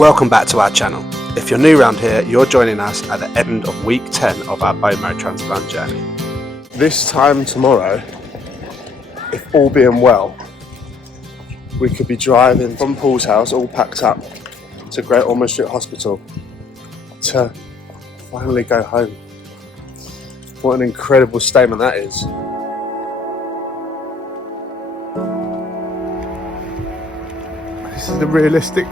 Welcome back to our channel. If you're new around here, you're joining us at the end of week 10 of our bone marrow transplant journey. This time tomorrow, if all being well, we could be driving from Paul's house all packed up to Great Ormond Street Hospital to finally go home. What an incredible statement that is. This is the realistic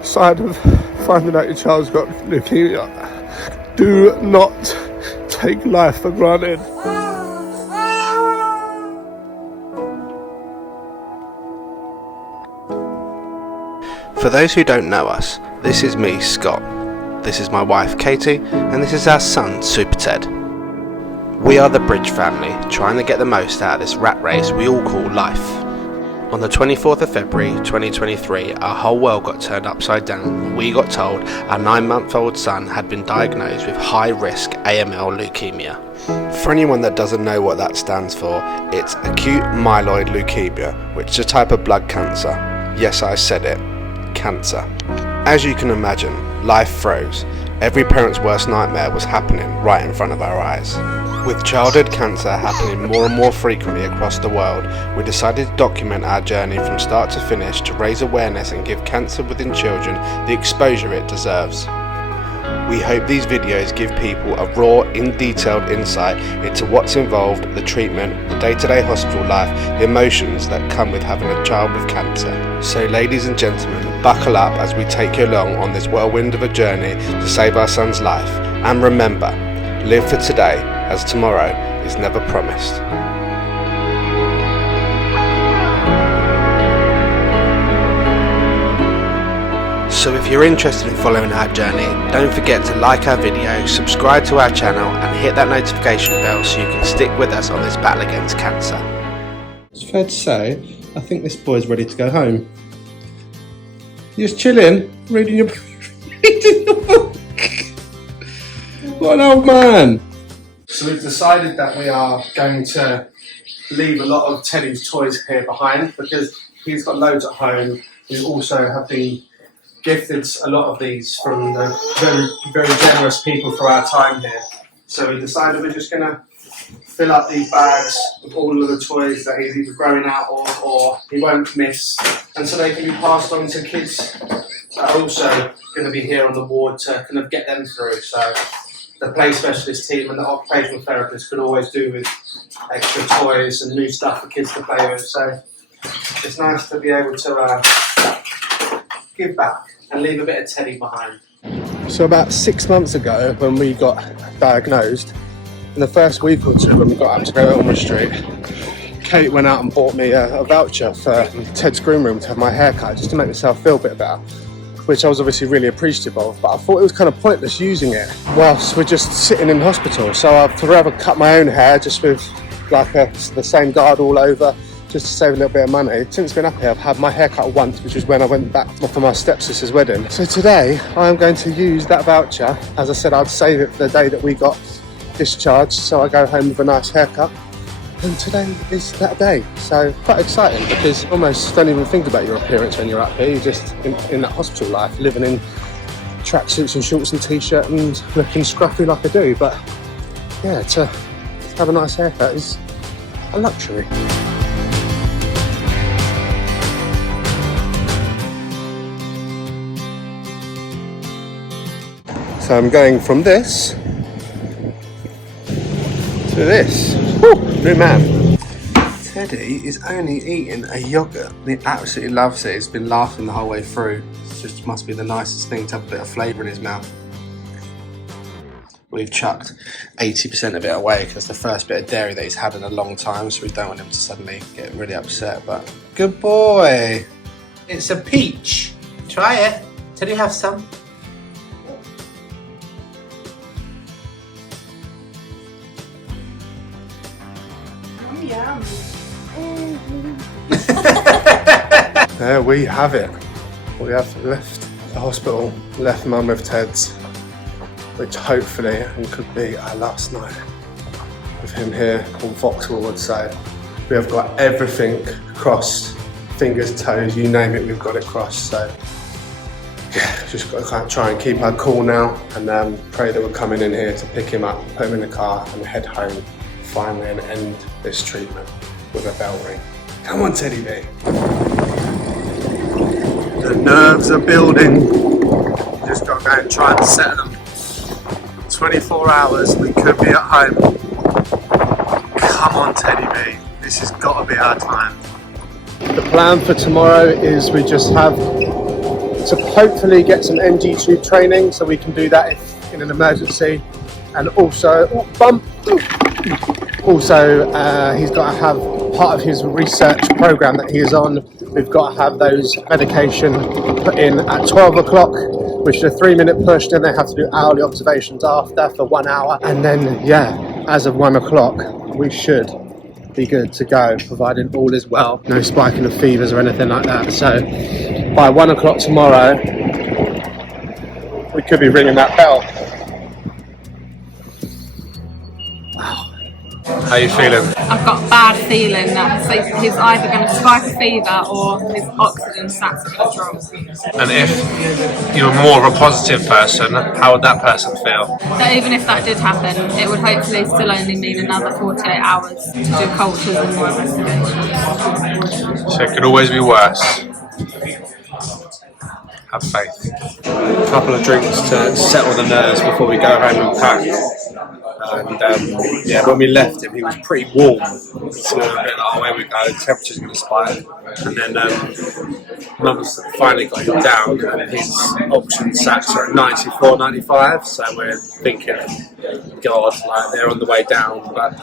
side of finding out your child's got leukemia. Do not take life for granted. For those who don't know us, this is me, Scott. This is my wife, Katie, and this is our son, Super Ted. We are the Bridge family, trying to get the most out of this rat race we all call life. On the 24th of February 2023, our whole world got turned upside down when we got told our 9-month-old son had been diagnosed with high-risk Aml Leukaemia. For anyone that doesn't know what that stands for, it's acute myeloid leukemia, which is a type of blood cancer. Yes, I said it. Cancer. As you can imagine, life froze. Every parent's worst nightmare was happening right in front of our eyes. With childhood cancer happening more and more frequently across the world, we decided to document our journey from start to finish to raise awareness and give cancer within children the exposure it deserves. We hope these videos give people a raw, detailed insight into what's involved, the treatment, the day-to-day hospital life, the emotions that come with having a child with cancer. So ladies and gentlemen, buckle up as we take you along on this whirlwind of a journey to save our son's life. And remember, live for today, as tomorrow is never promised. So if you're interested in following our journey, don't forget to like our video, subscribe to our channel and hit that notification bell so you can stick with us on this battle against cancer. It's fair to say, I think this boy's ready to go home. You're just chilling, reading your book. What an old man. So we've decided that we are going to leave a lot of Teddy's toys here behind because he's got loads at home. We also have been gifted a lot of these from the very generous people for our time here. So we decided we're just going to fill up these bags with all of the toys that he's either growing out or he won't miss, and so they can be passed on to kids that are also going to be here on the ward to kind of get them through. So the play specialist team and the occupational therapist could always do with extra toys and new stuff for kids to play with. So it's nice to be able to give back and leave a bit of Teddy behind. So about 6 months ago when we got diagnosed, in the first week or two when we got up to Great Ormond Street, Kate went out and bought me a voucher for Ted's groom room to have my hair cut, just to make myself feel a bit better, which I was obviously really appreciative of, but I thought it was kind of pointless using it whilst we're just sitting in hospital. So I've rather cut my own hair just with like the same guard all over, just to save a little bit of money. Since being up here, I've had my hair cut once, which was when I went back for my stepsister's wedding. So today, I am going to use that voucher. As I said, I'd save it for the day that we got discharged, so I go home with a nice haircut. And today is that day. So quite exciting, because you almost don't even think about your appearance when you're up here. You're just in that hospital life, living in tracksuits and shorts and t-shirt and looking scruffy like I do. But yeah, to have a nice haircut is a luxury. So I'm going from this to this. Woo, new man. Teddy is only eating a yogurt. He absolutely loves it. He's been laughing the whole way through. It just must be the nicest thing to have a bit of flavour in his mouth. We've chucked 80% of it away because the first bit of dairy that he's had in a long time, so we don't want him to suddenly get really upset. But good boy. It's a peach. Try it. Teddy, have some. Yum. There we have it. We have left the hospital, left Mum with Ted's, which hopefully could be our last night with him here on Vauxhall. So we have got everything crossed, fingers, toes, you name it, we've got it crossed. So Yeah, just got to try and keep our cool now and pray that we're coming in here to pick him up, put him in the car and head home finally and end this treatment with a bell ring. Come on, Teddy B. The nerves are building. Just got to go and try and settle them. 24 hours, we could be at home. Come on, Teddy B. This has got to be our time. The plan for tomorrow is we just have to hopefully get some NG tube training so we can do that if in an emergency. And also, he's got to have part of his research program that he is on. We've got to have those medication put in at 12 o'clock, which is a 3-minute push. Then they have to do hourly observations after for 1 hour. And then, yeah, as of 1 o'clock, we should be good to go, providing all is well. No spiking of fevers or anything like that. So by 1 o'clock tomorrow, we could be ringing that bell. How are you feeling? I've got a bad feeling that he's either going to spike a fever or his oxygen stats are going to drop. And if you were more of a positive person, how would that person feel? But even if that did happen, it would hopefully still only mean another 48 hours to do cultures and more investigations. So it could always be worse. Have faith. A couple of drinks to settle the nerves before we go home and pack. And yeah, when we left him, he was pretty warm. So we were a bit like, oh, here we go, the temperature's going to spike. And then Mum's finally got him down, and his oxygen sats are at 94, 95. So we're thinking, God, like they're on the way down. But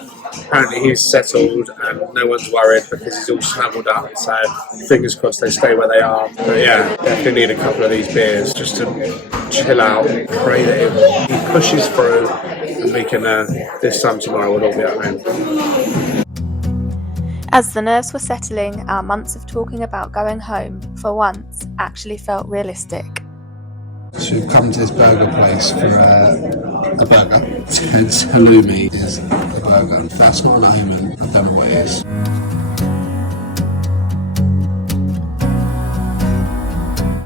apparently he's settled, and no one's worried because he's all snuggled up. So fingers crossed they stay where they are. But yeah, definitely need a couple of these beers just to chill out, pray that he pushes through. And we can, this time tomorrow, we'll all be at home. As the nerves were settling, our months of talking about going home, for once, actually felt realistic. So we've come to this burger place for a burger. Ted's halloumi is a burger. If that's not an omen, I don't know what is.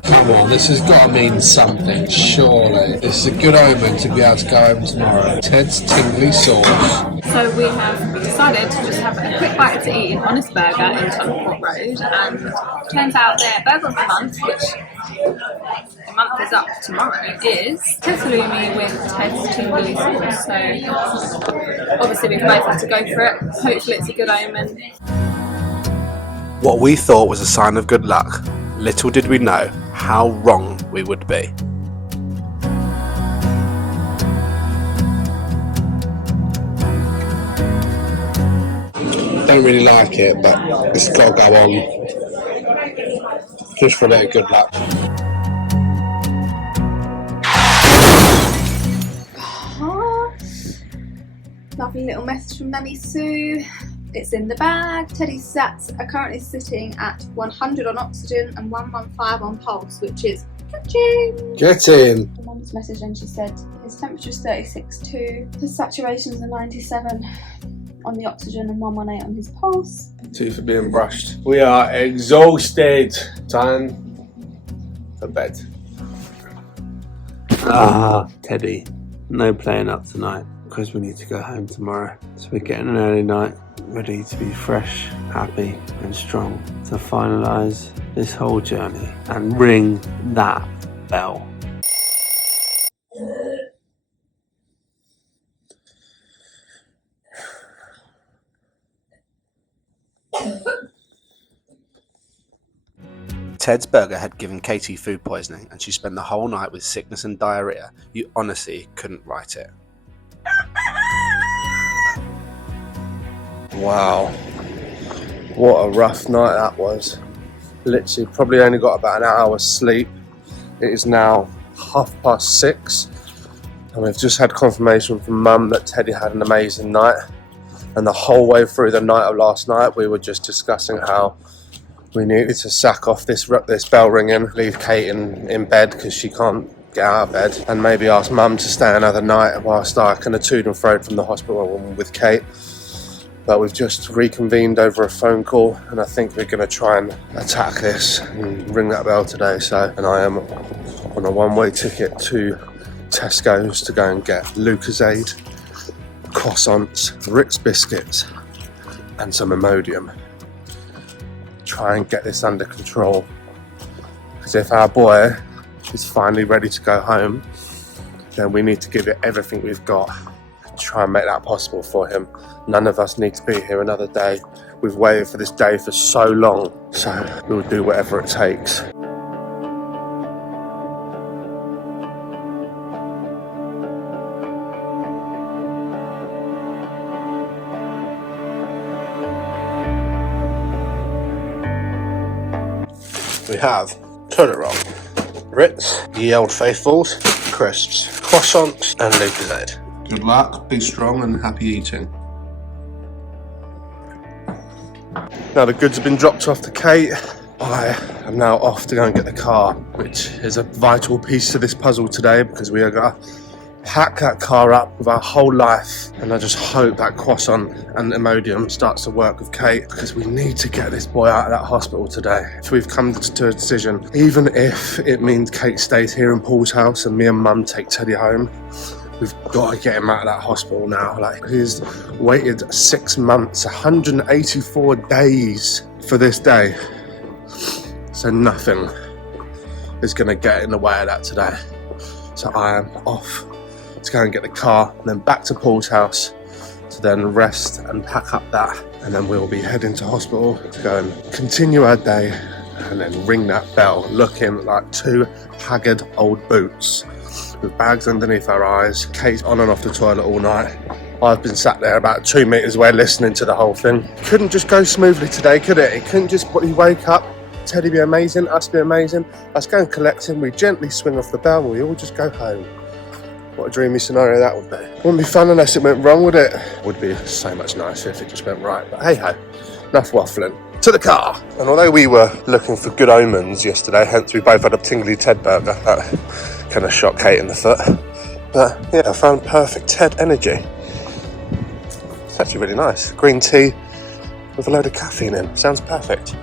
Come on, this has got to mean something, surely. This is a good omen to be able to go home tomorrow. Ted's tingly sauce. So we have decided to just have a quick bite to eat in Honest Burger in Tottenham Court Road, and turns out their burger of the month, which the month is up tomorrow, is Ted's halloumi with Ted's tingly sauce. So obviously we've both had to go for it. Hopefully it's a good omen. What we thought was a sign of good luck, little did we know how wrong we would be. Don't really like it, but it's got to go on. Just for a bit of good luck. Lovely little message from Nanny Sue. It's in the bag. Teddy's sats are currently sitting at 100 on oxygen and 115 on pulse, which is catching. Get in. The mum's message, and she said his temperature is 36.2, his saturations are 97 on the oxygen and 118 on his pulse. 2 for being brushed. We are exhausted. Time for bed. Teddy, no playing up tonight because we need to go home tomorrow. So we're getting an early night, ready to be fresh, happy and strong to finalise this whole journey and ring that bell. Ted's burger had given Katie food poisoning and she spent the whole night with sickness and diarrhea. You honestly couldn't write it. Wow. What a rough night that was. Literally probably only got about an hour's sleep. It is now 6:30 and we've just had confirmation from Mum that Teddy had an amazing night, and the whole way through the night of last night we were just discussing how we needed to sack off this bell ringing, leave Kate in bed because she can't get out of bed, and maybe ask Mum to stay another night whilst I kind of toed and froed from the hospital with Kate. but we've just reconvened over a phone call, and I think we're going to try and attack this and ring that bell today. So, and I am on a one-way ticket to Tesco's to go and get Lucozade, croissants, Ritz biscuits and some Imodium. Try and get this under control, because if our boy is finally ready to go home, then we need to give it everything we've got and try and make that possible for him. None of us need to be here another day. We've waited for this day for so long, so we'll do whatever it takes. We have toilet roll, Ritz, the Old Faithfuls, crisps, croissants and Lucozade. Good luck, be strong and happy eating. Now the goods have been dropped off to Kate. I am now off to go and get the car, which is a vital piece to this puzzle today, because we are going to pack that car up with our whole life, and I just hope that croissant and Imodium starts to work with Kate, because we need to get this boy out of that hospital today. So we've come to a decision. Even if it means Kate stays here in Paul's house and me and Mum take Teddy home, we've got to get him out of that hospital now. Like, he's waited 6 months, 184 days for this day. So nothing is going to get in the way of that today. So I am off to go and get the car, and then back to Paul's house to then rest and pack up that, and then we'll be heading to hospital to go and continue our day, and then ring that bell looking like two haggard old boots with bags underneath our eyes. Kate's on and off the toilet all night. I've been sat there about 2 meters away listening to the whole thing. Couldn't just go smoothly today, could it? It couldn't just wake up, Teddy be amazing, us be amazing, us go and collect him, we gently swing off the bell, we all just go home. What a dreamy scenario that would be. Wouldn't be fun unless it went wrong, would it? Would be so much nicer if it just went right. But hey ho, enough waffling. To the car. And although we were looking for good omens yesterday, hence we both had a tingly Ted burger, that kind of shot Kate in the foot. But yeah, I found perfect Ted energy. It's actually really nice. Green tea with a load of caffeine in. Sounds perfect.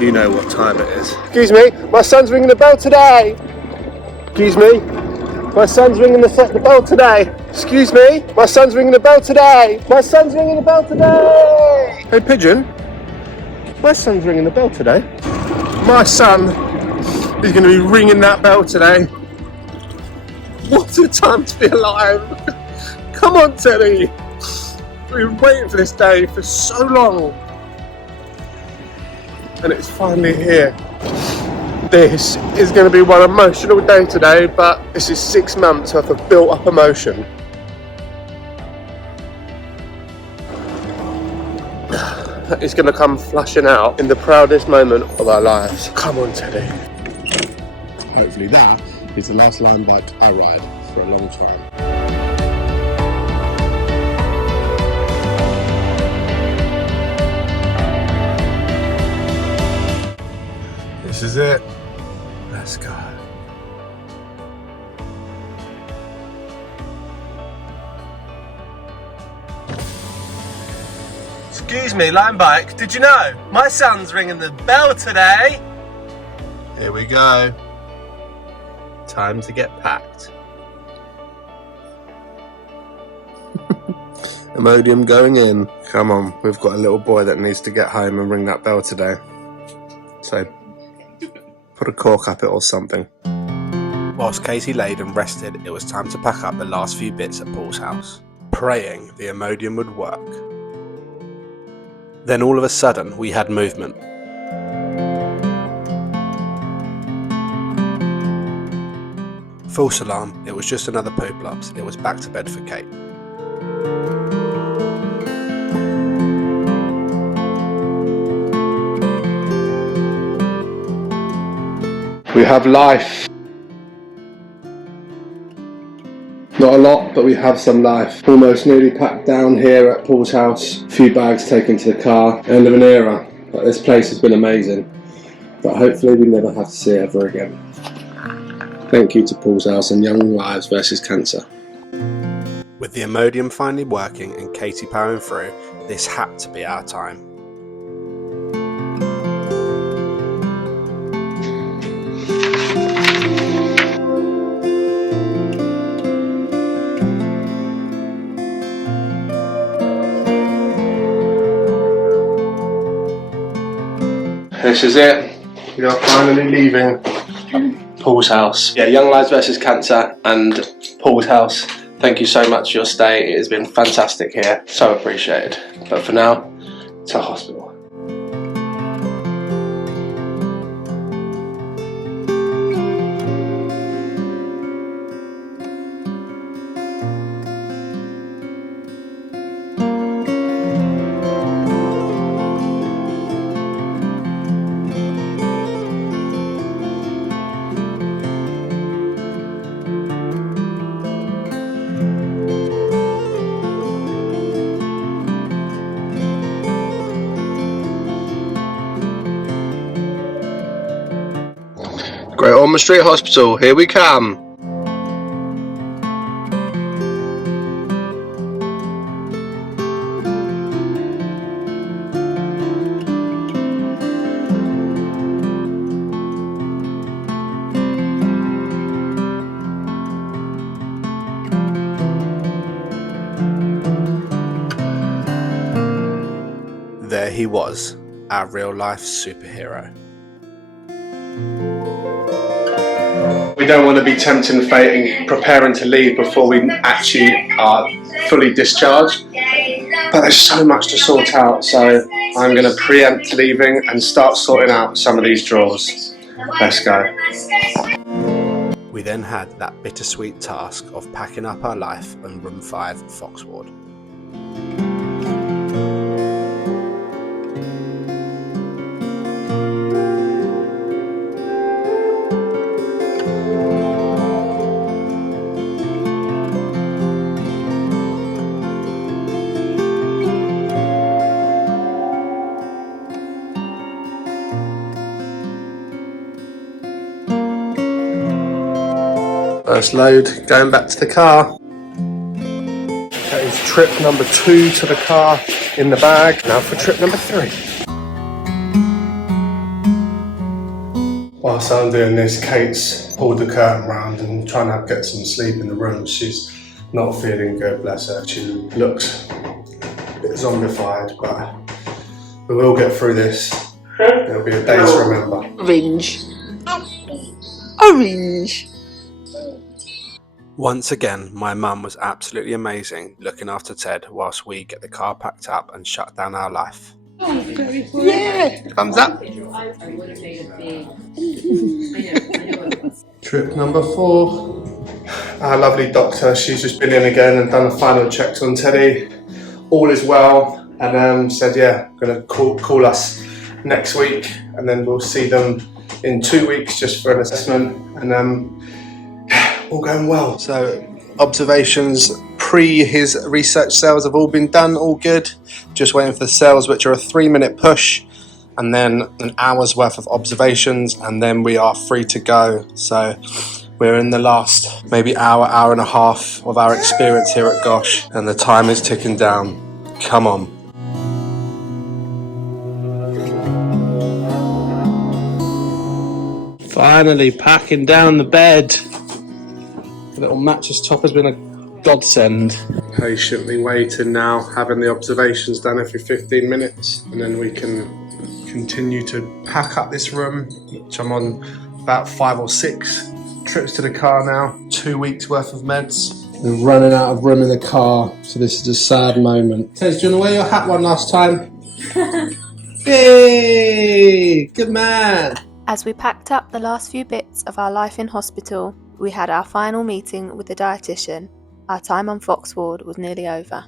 You know what time it is. Excuse me, my son's ringing the bell today. Excuse me, my son's ringing the bell today. Excuse me, my son's ringing the bell today. My son's ringing the bell today. Hey Pigeon, my son's ringing the bell today. My son is going to be ringing that bell today. What a time to be alive. Come on Teddy. We've been waiting for this day for so long. And it's finally here. This is going to be one emotional day today, but this is 6 months worth of built up emotion. It's going to come flashing out in the proudest moment of our lives. Come on, Teddy. Hopefully that is the last line bike I ride for a long time. This is it. Let's go. Excuse me, line bike. Did you know my son's ringing the bell today? Here we go. Time to get packed. Imodium going in. Come on, we've got a little boy that needs to get home and ring that bell today. So put a cork up it or something. Whilst Katie laid and rested, it was time to pack up the last few bits at Paul's house, praying the Imodium would work. Then all of a sudden we had movement. False alarm, it was just another poop lapse. It was back to bed for Kate. We have life. Not a lot, but we have some life. Almost nearly packed down here at Paul's house. A few bags taken to the car. End of an era. But this place has been amazing. But hopefully we never have to see it ever again. thank you to Paul's House and Young Lives versus Cancer. With the Imodium finally working and Katie powering through, this had to be our time. This is it. We are finally leaving Paul's House. Yeah, Young Lives versus Cancer and Paul's House. Thank you so much for your stay. It has been fantastic here. So appreciated. But for now, to hospital. Great Ormond Street Hospital, here we come. There he was, our real-life superhero. We don't want to be tempting fate and preparing to leave before we actually are fully discharged. But there's so much to sort out, so I'm going to preempt leaving and start sorting out some of these drawers. Let's go. We then had that bittersweet task of packing up our life in room 5 Foxward. First load, going back to the car. That is trip number 2 to the car in the bag. Now for trip number 3. Whilst I'm doing this, Kate's pulled the curtain round and trying to get some sleep in the room. She's not feeling good, bless her. She looks a bit zombified, but we will get through this. It'll be a day to remember. Orange. Orange. Once again, my mum was absolutely amazing looking after Ted whilst we get the car packed up and shut down our life. Yeah. Thumbs up. Trip number 4. Our lovely doctor, she's just been in again and done a final check on Teddy. All is well, and said, yeah, going to call us next week, and then we'll see them in 2 weeks just for an assessment, and all going well. So observations pre his research cells have all been done, all good. Just waiting for the cells, which are a 3-minute push, and then an hour's worth of observations, and then we are free to go. So we're in the last maybe hour and a half of our experience here at Gosh, and the time is ticking down. Come on. Finally packing down the bed. The little mattress top has been a godsend. Patiently waiting now, having the observations done every 15 minutes, and then we can continue to pack up this room, which I'm on about 5 or 6 trips to the car now, 2 weeks worth of meds. We're running out of room in the car, so this is a sad moment. Tez, do you want to wear your hat one last time? Yay! Good man! As we packed up the last few bits of our life in hospital, we had our final meeting with the dietitian. Our time on Foxward was nearly over.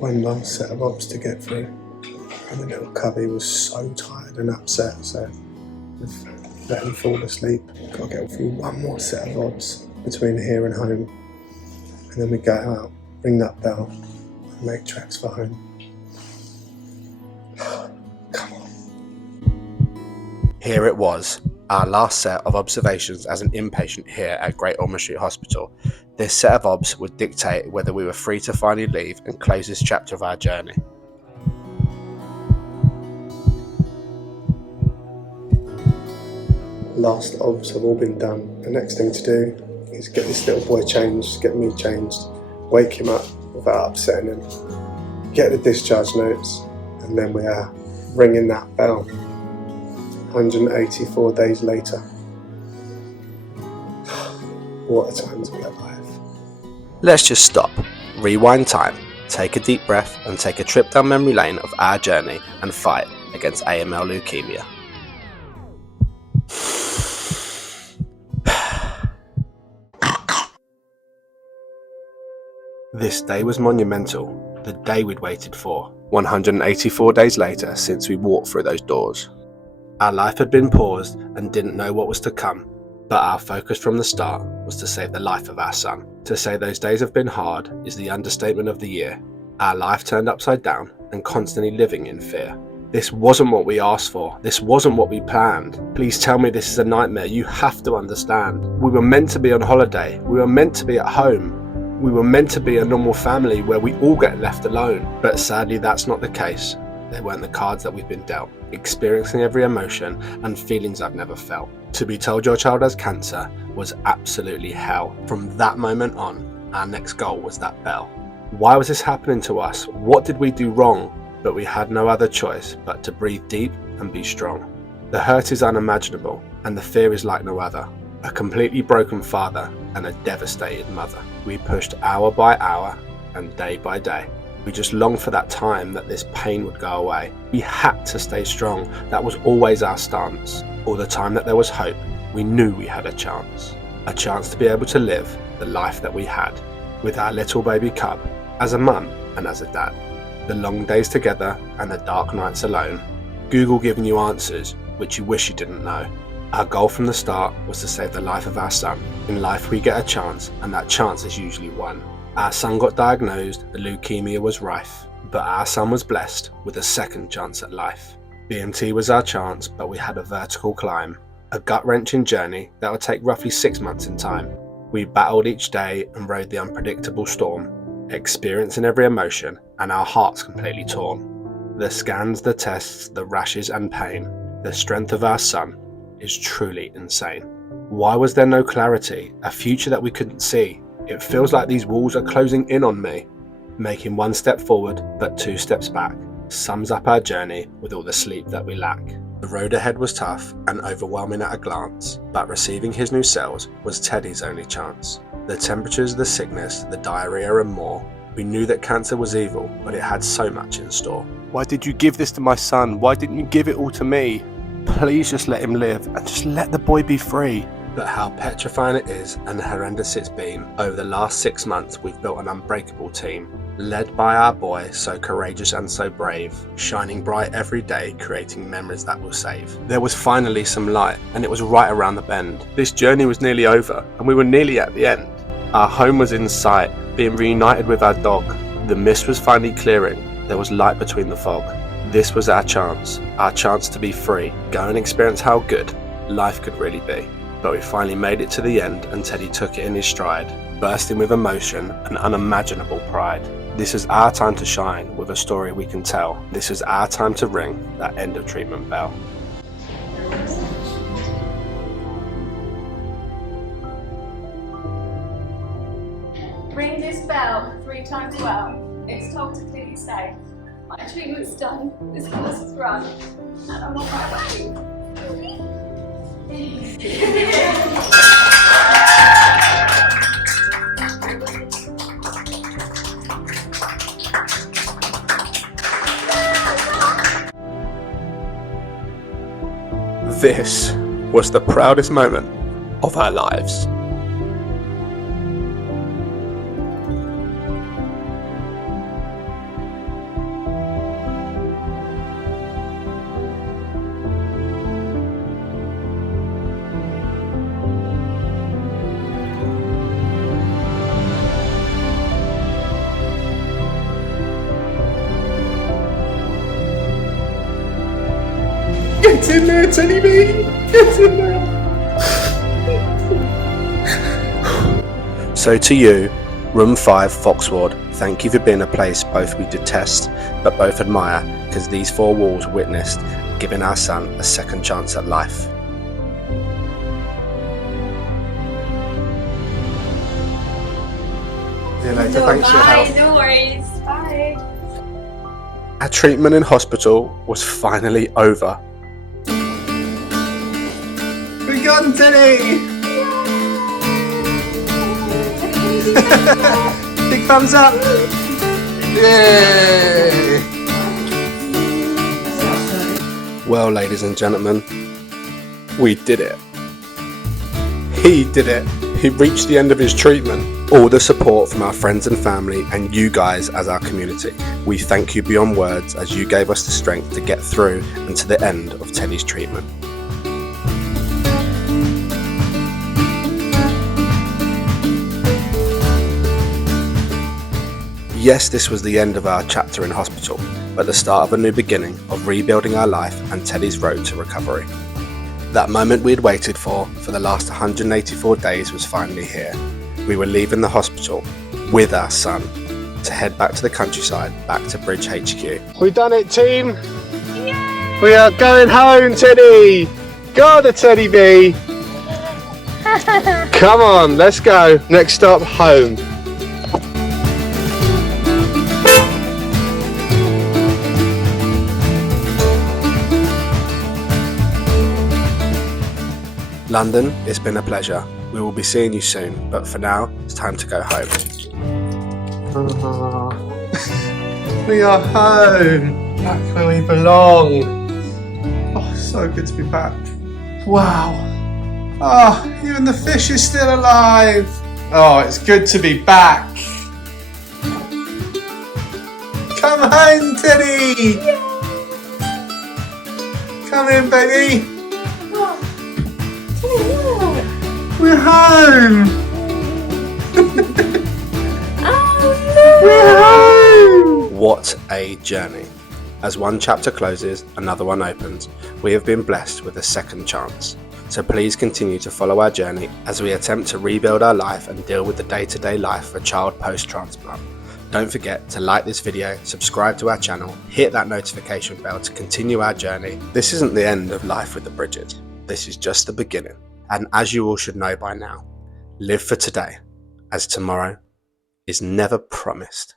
One last set of obs to get through, and the little cubby was so tired and upset, so we've let him fall asleep. Got to get through one more set of obs between here and home, and then we go out, ring that bell, and make tracks for home. Here it was, our last set of observations as an inpatient here at Great Ormond Street Hospital. This set of obs would dictate whether we were free to finally leave and close this chapter of our journey. Last obs have all been done. The next thing to do is get this little boy changed, get me changed, wake him up without upsetting him, get the discharge notes, and then we are ringing that bell. 184 days later. What a time to be alive. Let's just stop, rewind time, take a deep breath and take a trip down memory lane of our journey and fight against Aml Leukaemia. This day was monumental, the day we'd waited for, 184 days later since we walked through those doors. Our life had been paused and didn't know what was to come, but our focus from the start was to save the life of our son. To say those days have been hard is the understatement of the year. Our life turned upside down and constantly living in fear. This wasn't what we asked for, this wasn't what we planned. Please tell me this is a nightmare, you have to understand. We were meant to be on holiday, we were meant to be at home. We were meant to be a normal family where we all get left alone, but sadly that's not the case. They weren't the cards that we've been dealt. Experiencing every emotion and feelings I've never felt. To be told your child has cancer was absolutely hell. From that moment on, our next goal was that bell. Why was this happening to us? What did we do wrong? But we had no other choice but to breathe deep and be strong. The hurt is unimaginable and the fear is like no other. A completely broken father and a devastated mother. We pushed hour by hour and day by day. We just longed for that time that this pain would go away. We had to stay strong. That was always our stance. All the time that there was hope, we knew we had a chance. A chance to be able to live the life that we had with our little baby cub, as a mum and as a dad. The long days together and the dark nights alone. Google giving you answers which you wish you didn't know. Our goal from the start was to save the life of our son. In life we get a chance, and that chance is usually one. Our son got diagnosed, the leukemia was rife, but our son was blessed with a second chance at life. BMT was our chance, but we had a vertical climb, a gut-wrenching journey that would take roughly 6 months in time. We battled each day and rode the unpredictable storm, experiencing every emotion and our hearts completely torn. The scans, the tests, the rashes and pain, the strength of our son is truly insane. Why was there no clarity, a future that we couldn't see? It feels like these walls are closing in on me. Making one step forward, but 2 steps back, sums up our journey with all the sleep that we lack. The road ahead was tough and overwhelming at a glance, but receiving his new cells was Teddy's only chance. The temperatures, the sickness, the diarrhea and more. We knew that cancer was evil, but it had so much in store. Why did you give this to my son? Why didn't you give it all to me? Please just let him live and just let the boy be free. But how petrifying it is and horrendous it's been. Over the last 6 months we've built an unbreakable team, led by our boy, so courageous and so brave, shining bright every day, creating memories that will save. There was finally some light, and it was right around the bend. This journey was nearly over, and we were nearly at the end. Our home was in sight, being reunited with our dog. The mist was finally clearing, there was light between the fog. This was our chance to be free, go and experience how good life could really be. But we finally made it to the end and Teddy took it in his stride, bursting with emotion and unimaginable pride. This is our time to shine with a story we can tell. This is our time to ring that end of treatment bell. Ring this bell 3 times well. It's told to clearly say, my treatment's done, this course is run, and I'm on my way. This was the proudest moment of our lives. Get in there, Teddy B! Get in there! So to you, Room 5 Foxward, thank you for being a place both we detest but both admire, because these four walls witnessed giving our son a second chance at life. See you later, thanks for your help. No worries. Bye. Our treatment in hospital was finally over. We got him, Teddy! Big thumbs up! Yay! Well, ladies and gentlemen, we did it. He did it. He reached the end of his treatment. All the support from our friends and family and you guys as our community. We thank you beyond words as you gave us the strength to get through and to the end of Teddy's treatment. Yes, this was the end of our chapter in hospital, but the start of a new beginning of rebuilding our life and Teddy's road to recovery. That moment we'd waited for the last 184 days was finally here. We were leaving the hospital with our son to head back to the countryside, back to Bridge HQ. We done it, team! Yay! We are going home, Teddy! Go the Teddy B! Come on, let's go. Next stop, home. London, it's been a pleasure. We will be seeing you soon, but for now, it's time to go home. We are home, back where we belong. Oh, so good to be back. Wow. Oh, even the fish is still alive. Oh, it's good to be back. Come home, Teddy. Come in, baby. We're home! We're home! What a journey. As one chapter closes, another one opens. We have been blessed with a second chance. So please continue to follow our journey as we attempt to rebuild our life and deal with the day-to-day life of a child post-transplant. Don't forget to like this video, subscribe to our channel, hit that notification bell to continue our journey. This isn't the end of life with the Bridges. This is just the beginning. And as you all should know by now, live for today, as tomorrow is never promised.